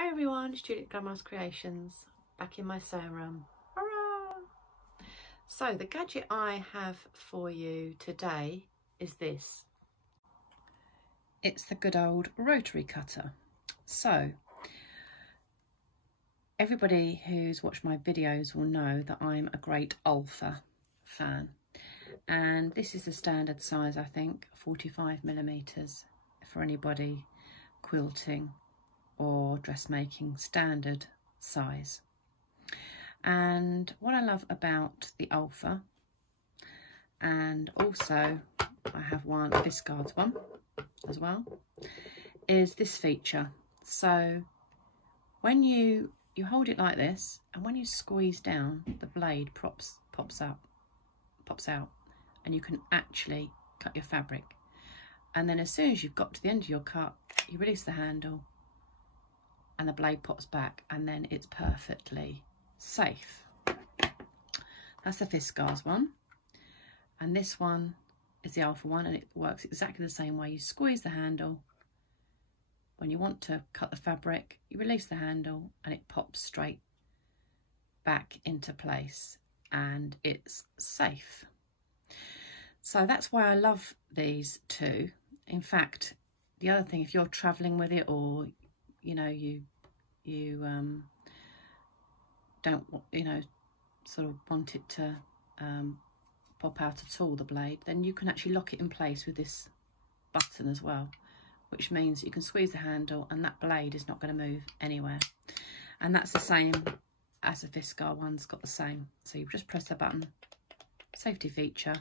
Hi everyone, it's Juliet Grandma's Creations, back in my sewing room. Hurrah! So the gadget I have for you today is this. It's the good old rotary cutter. So everybody who's watched my videos will know that I'm a great Alpha fan, and this is the standard size, I think, 45mm for anybody quilting or dressmaking, standard size. And what I love about the Alpha, and also I have one, this Guards one as well, is this feature. So when you hold it like this, and when you squeeze down, the blade pops out, and you can actually cut your fabric. And then as soon as you've got to the end of your cut, you release the handle and the blade pops back, and then it's perfectly safe. That's the Fiskars one, and this one is the Alpha one, and it works exactly the same way. You squeeze the handle. When you want to cut the fabric, you release the handle and it pops straight back into place, and it's safe. So that's why I love these two. In fact, the other thing, if you're traveling with it, or you know, you don't, sort of want it to pop out at all, the blade, then you can actually lock it in place with this button as well, which means you can squeeze the handle and that blade is not going to move anywhere. And that's the same as the Fiskar one's got the same. So you just press the button, safety feature,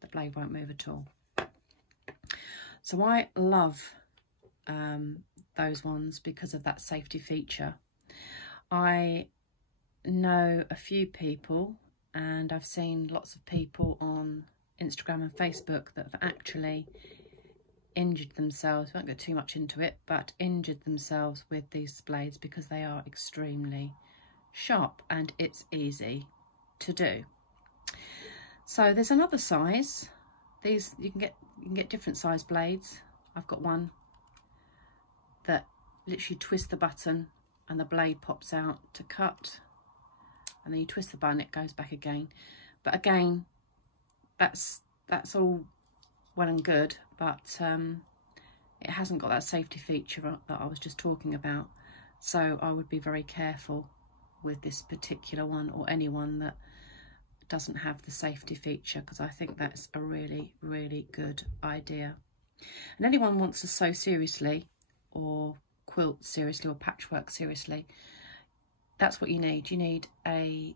the blade won't move at all. So I love those ones because of that safety feature. I know a few people, and I've seen lots of people on Instagram and Facebook that have actually injured themselves. I won't go too much into it, but injured themselves with these blades because they are extremely sharp, and it's easy to do. So there's another size. These you can get different size blades. I've got one that literally twist the button and the blade pops out to cut, and then you twist the button, it goes back again. But again, that's all well and good, but it hasn't got that safety feature that I was just talking about. So I would be very careful with this particular one, or any one that doesn't have the safety feature, because I think that's a really, really good idea. And anyone wants to sew seriously, or quilt seriously, or patchwork seriously, that's what you need. You need a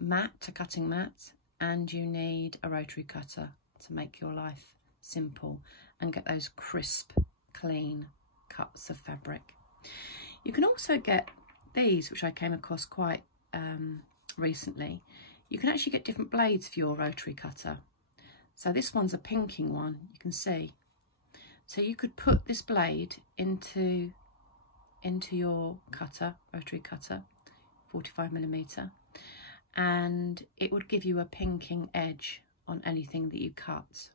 mat, a cutting mat, and you need a rotary cutter to make your life simple and get those crisp, clean cuts of fabric. You can also get these, which I came across quite recently. You can actually get different blades for your rotary cutter. So this one's a pinking one, you can see. So you could put this blade into your cutter, rotary cutter, 45mm, and it would give you a pinking edge on anything that you cut.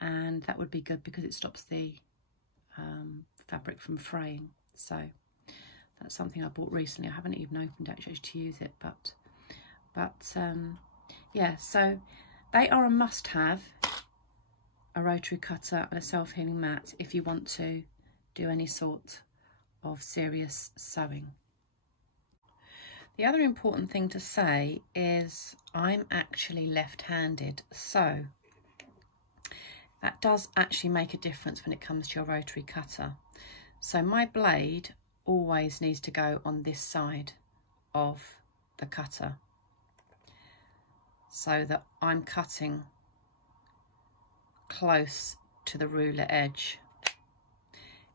And that would be good because it stops the fabric from fraying. So that's something I bought recently. I haven't even opened it actually to use it, but yeah, so they are a must-have, a rotary cutter and a self-healing mat, if you want to do any sort of serious sewing. The other important thing to say is I'm actually left-handed, so that does actually make a difference when it comes to your rotary cutter. So my blade always needs to go on this side of the cutter, so that I'm cutting close to the ruler edge.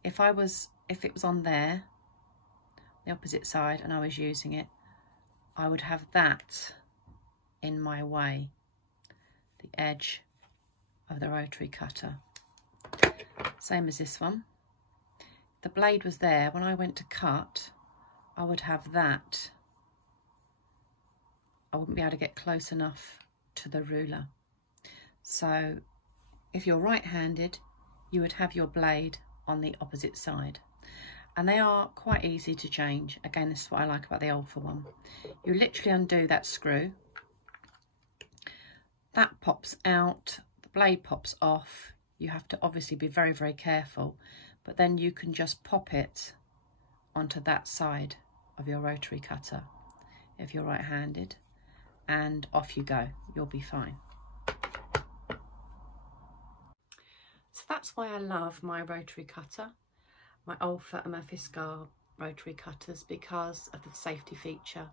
If it was on there, the opposite side, and I was using it, I would have that in my way, the edge of the rotary cutter. Same as this one. The blade was there. When I went to cut, I would have that. I wouldn't be able to get close enough to the ruler. So if you're right-handed, you would have your blade on the opposite side. and they are quite easy to change. Again, this is what I like about the Alpha one. You literally undo that screw, that pops out, the blade pops off. You have to obviously be very, very careful, but then you can just pop it onto that side of your rotary cutter if you're right-handed, and off you go. You'll be fine. So that's why I love my rotary cutter, my Alpha and my Fiskar rotary cutters, because of the safety feature.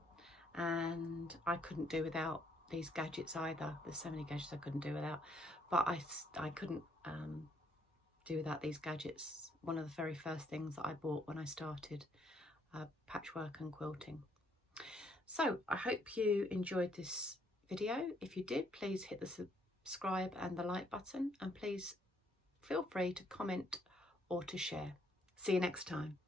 And I couldn't do without these gadgets either. There's so many gadgets I couldn't do without, but I couldn't do without these gadgets. One of the very first things that I bought when I started patchwork and quilting. So I hope you enjoyed this video. If you did, please hit the subscribe and the like button, and please feel free to comment or to share. See you next time.